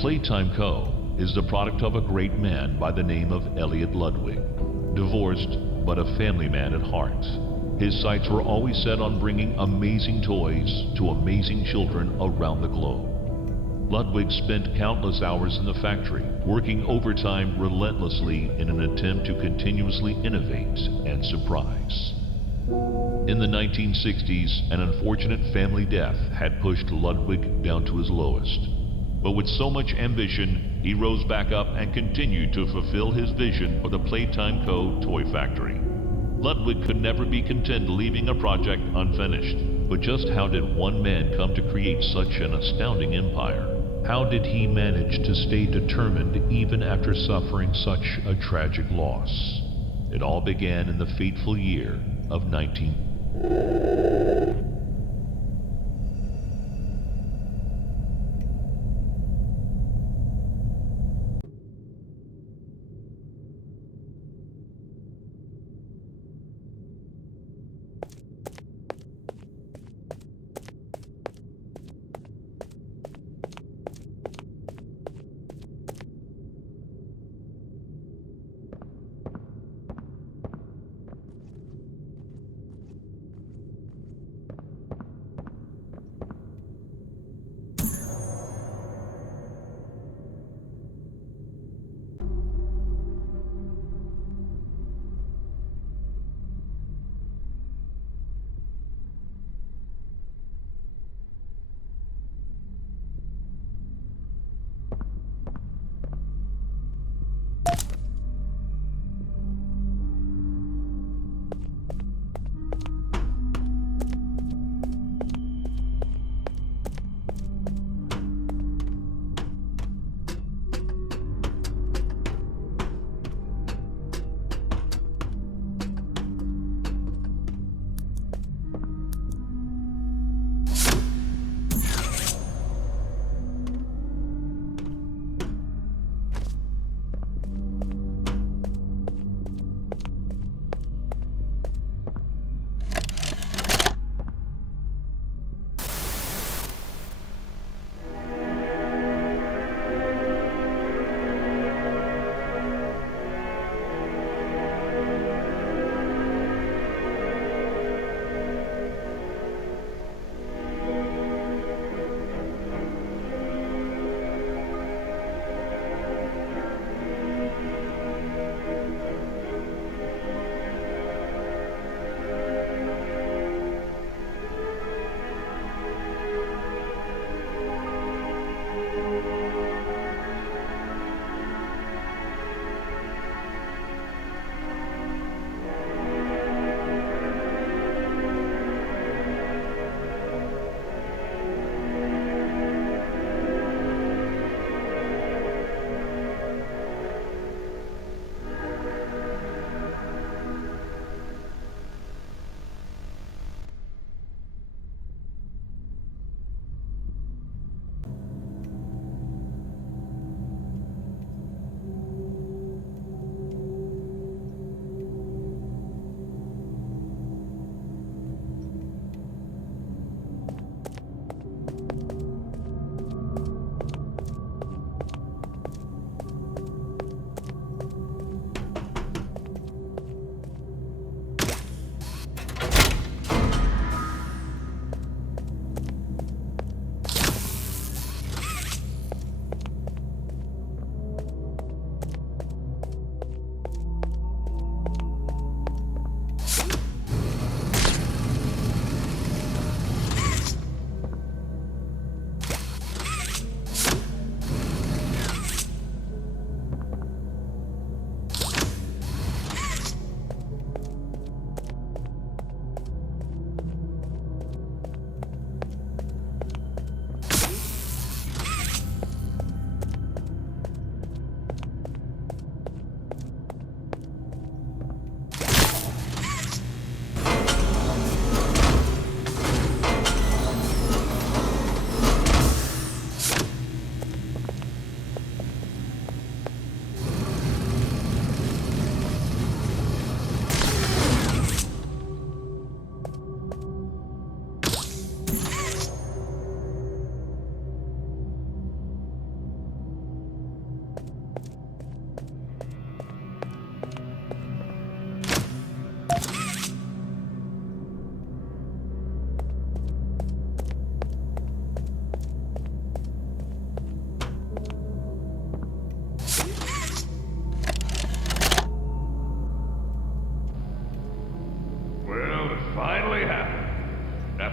Playtime Co. is the product of a great man by the name of Elliot Ludwig, divorced but a family man at heart. His sights were always set on bringing amazing toys to amazing children around the globe. Ludwig spent countless hours in the factory, working overtime relentlessly in an attempt to continuously innovate and surprise. In the 1960s, an unfortunate family death had pushed Ludwig down to his lowest. But with so much ambition, he rose back up and continued to fulfill his vision for the Playtime Co. toy factory. Ludwig could never be content leaving a project unfinished. But just how did one man come to create such an astounding empire? How did he manage to stay determined even after suffering such a tragic loss? It all began in the fateful year of 19...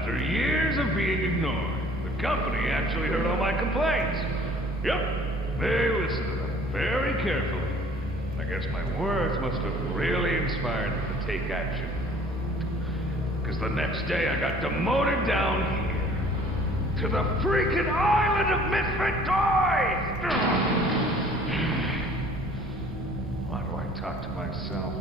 After years of being ignored, the company actually heard all my complaints. Yep, they listened to them very carefully. I guess my words must have really inspired them to take action. Because the next day I got demoted down here to the freaking island of misfit toys! Why do I talk to myself?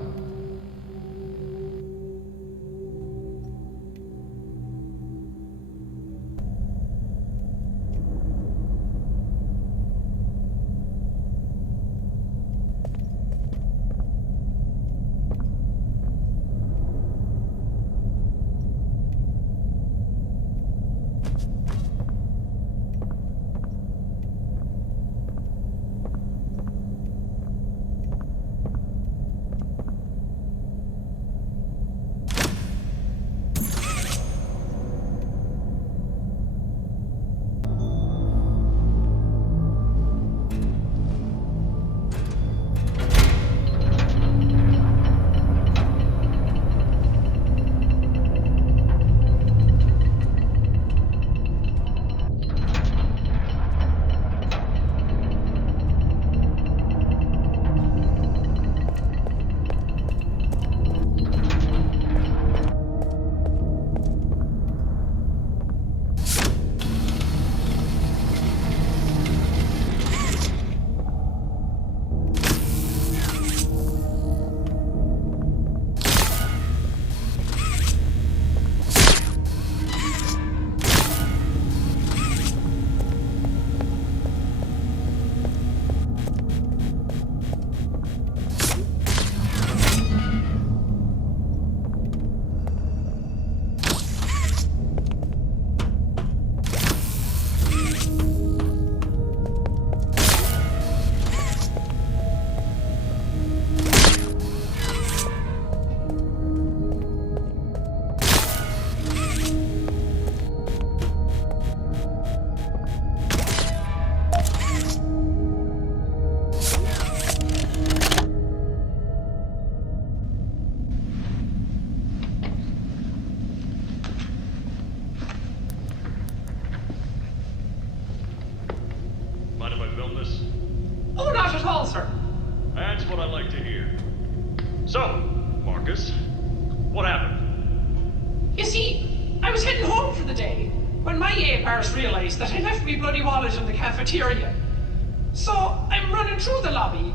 Oh, not at all, sir. That's what I like to hear. So, Marcus, what happened? You see, I was heading home for the day when my apars realized that I left me bloody wallet in the cafeteria. So I'm running through the lobby,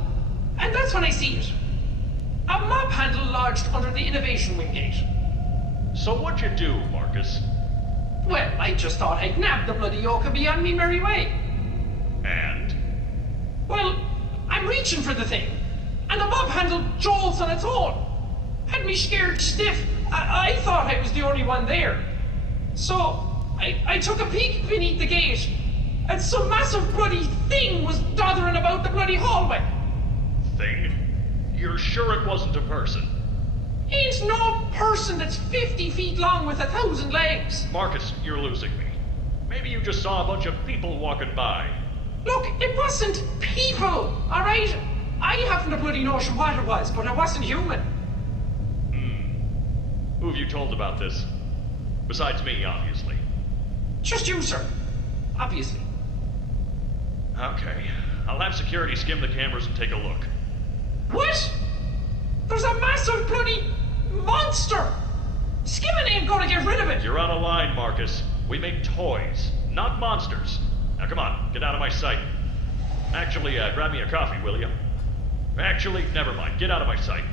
and that's when I see it. A mob handle lodged under the innovation wing gate. So what'd you do, Marcus? Well, I just thought I'd nab the bloody yoke and be on me merry way. And? Well, I'm reaching for the thing, and the mob handle jolts on its own. Had me scared stiff. I thought I was the only one there. So, I took a peek beneath the gate, and some massive bloody thing was doddering about the bloody hallway. Thing? You're sure it wasn't a person? Ain't no person that's 50 feet long with 1,000 legs. Marcus, you're losing me. Maybe you just saw a bunch of people walking by. Look, it wasn't people, alright? I haven't a bloody notion what it was, but it wasn't human. Who have you told about this? Besides me, obviously. Just you, sir. Obviously. Okay. I'll have security skim the cameras and take a look. What? There's a massive bloody monster! Skimming ain't gonna get rid of it! You're out of line, Marcus. We make toys, not monsters. Now come on, get out of my sight. Actually, grab me a coffee, will you? Actually, never mind. Get out of my sight.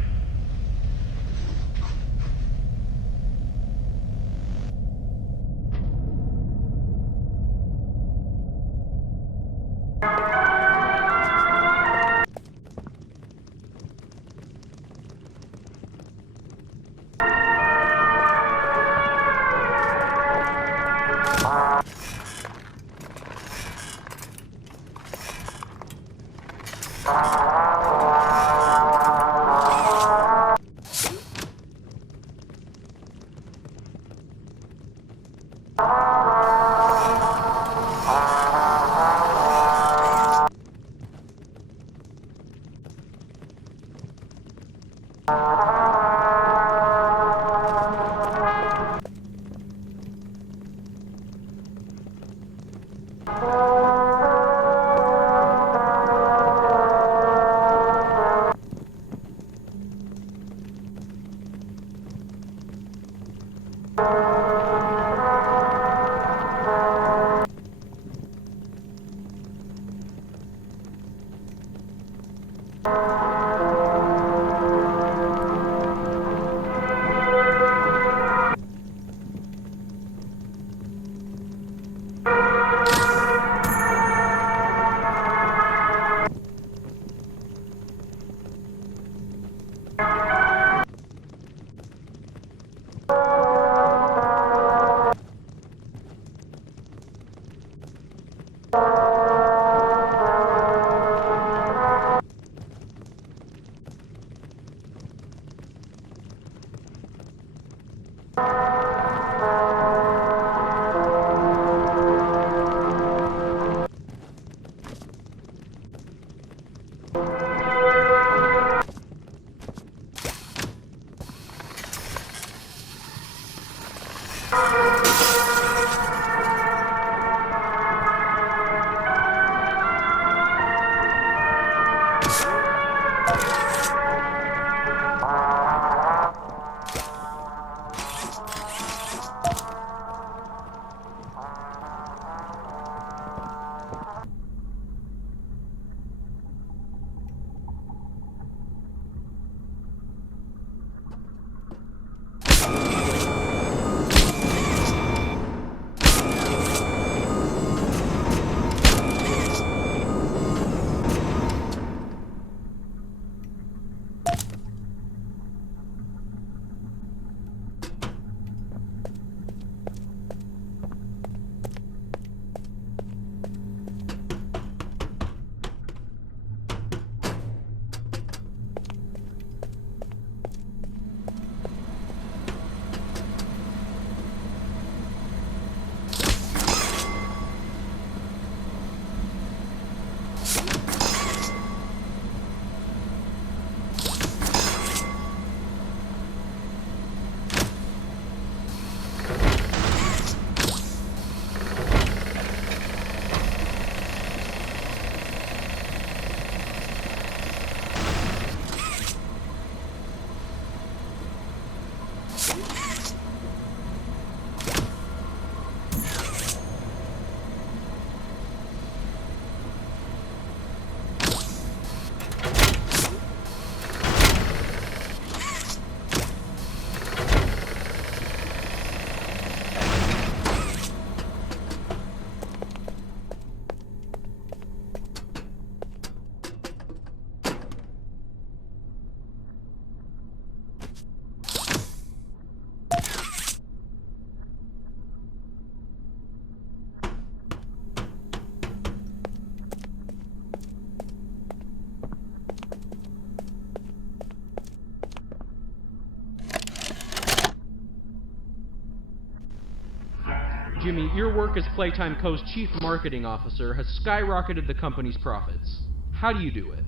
Jimmy, your work as Playtime Co.'s Chief Marketing Officer has skyrocketed the company's profits. How do you do it?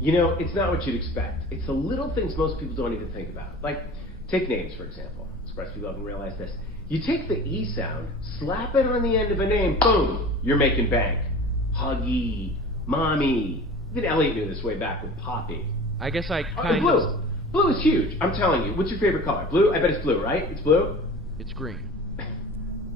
You know, it's not what you'd expect. It's the little things most people don't even think about. Like, take names, for example. I'm surprised people haven't realized this. You take the E sound, slap it on the end of a name, boom, you're making bank. Huggy, Mommy. Even Elliot knew this way back with Poppy. I guess I And blue. Blue is huge. I'm telling you. What's your favorite color? Blue? I bet it's blue, right? It's blue? It's green.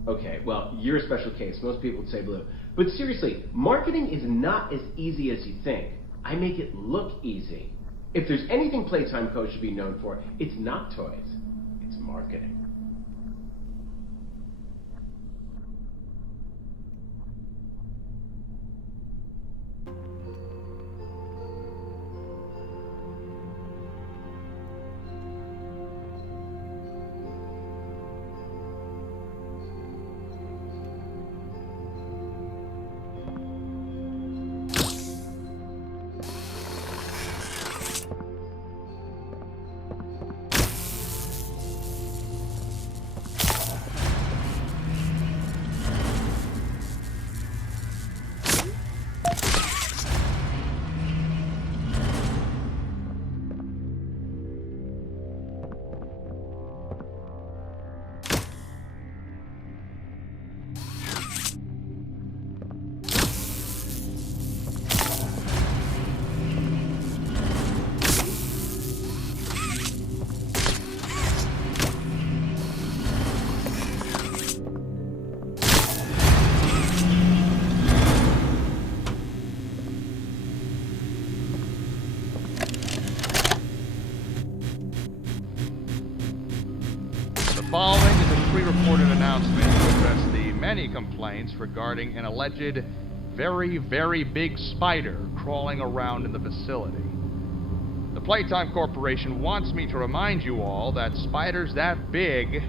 Okay, well, you're a special case. Most people would say blue. But seriously, marketing is not as easy as you think. I make it look easy. If there's anything Playtime Co. should be known for, it's not toys. It's marketing. following is a pre-recorded announcement to address the many complaints regarding an alleged very, very big spider crawling around in the facility. The Playtime Corporation wants me to remind you all that spiders that big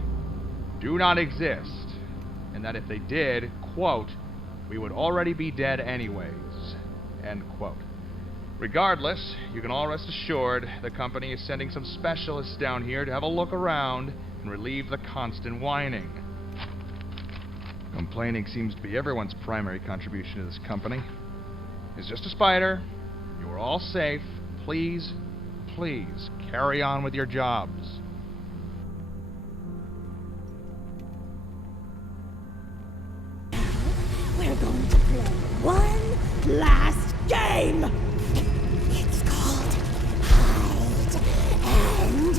do not exist, and that if they did, quote, we would already be dead anyways, end quote. Regardless, you can all rest assured the company is sending some specialists down here to have a look around and relieve the constant whining. Complaining seems to be everyone's primary contribution to this company. It's just a spider. You are all safe. Please, please, carry on with your jobs. We're going to play one last game! It's called Hide and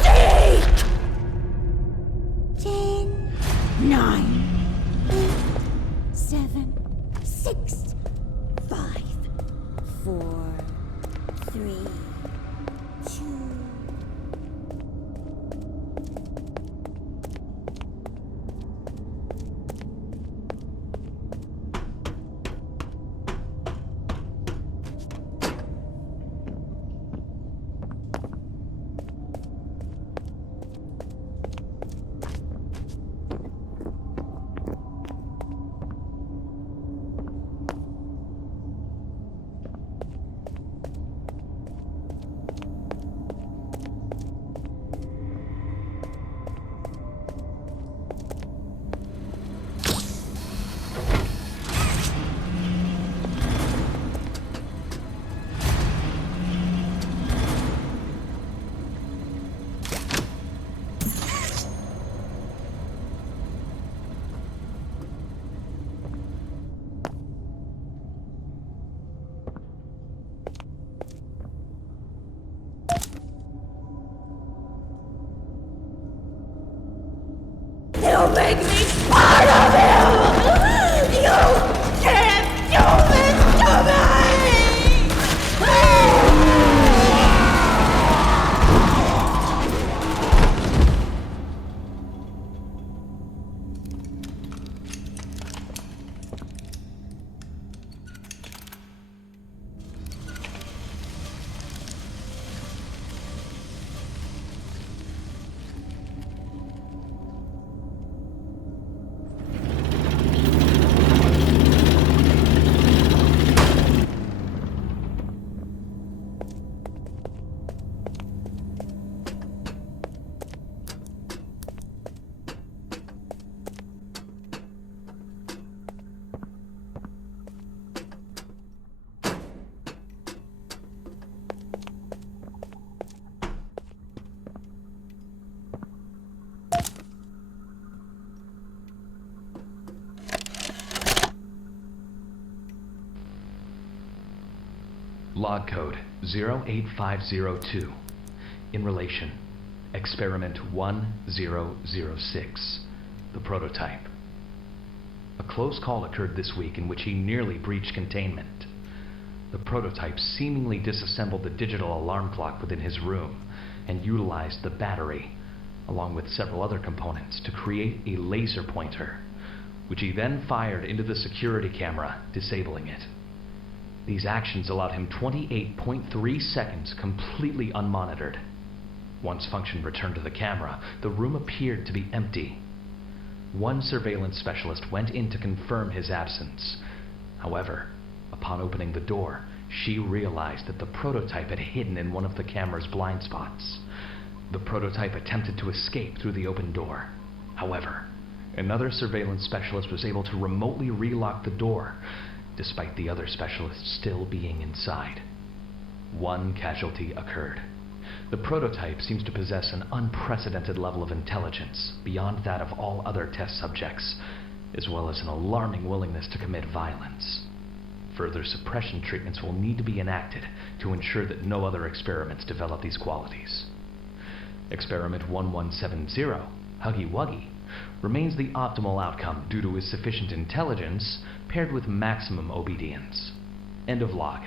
Seek! 10, 9, 8, 7, 6, 5, 4, 3, 2... You make me part of you! You can't do this to me! Log code 08502. In relation, experiment 1006, the prototype. A close call occurred this week in which he nearly breached containment. The prototype seemingly disassembled the digital alarm clock within his room and utilized the battery, along with several other components, to create a laser pointer, which he then fired into the security camera, disabling it. These actions allowed him 28.3 seconds completely unmonitored. Once function returned to the camera, the room appeared to be empty. One surveillance specialist went in to confirm his absence. However, upon opening the door, she realized that the prototype had hidden in one of the camera's blind spots. The prototype attempted to escape through the open door. However, another surveillance specialist was able to remotely relock the door, despite the other specialists still being inside. One casualty occurred. The prototype seems to possess an unprecedented level of intelligence beyond that of all other test subjects, as well as an alarming willingness to commit violence. Further suppression treatments will need to be enacted to ensure that no other experiments develop these qualities. Experiment 1170, Huggy Wuggy, remains the optimal outcome due to his sufficient intelligence paired with maximum obedience. End of log.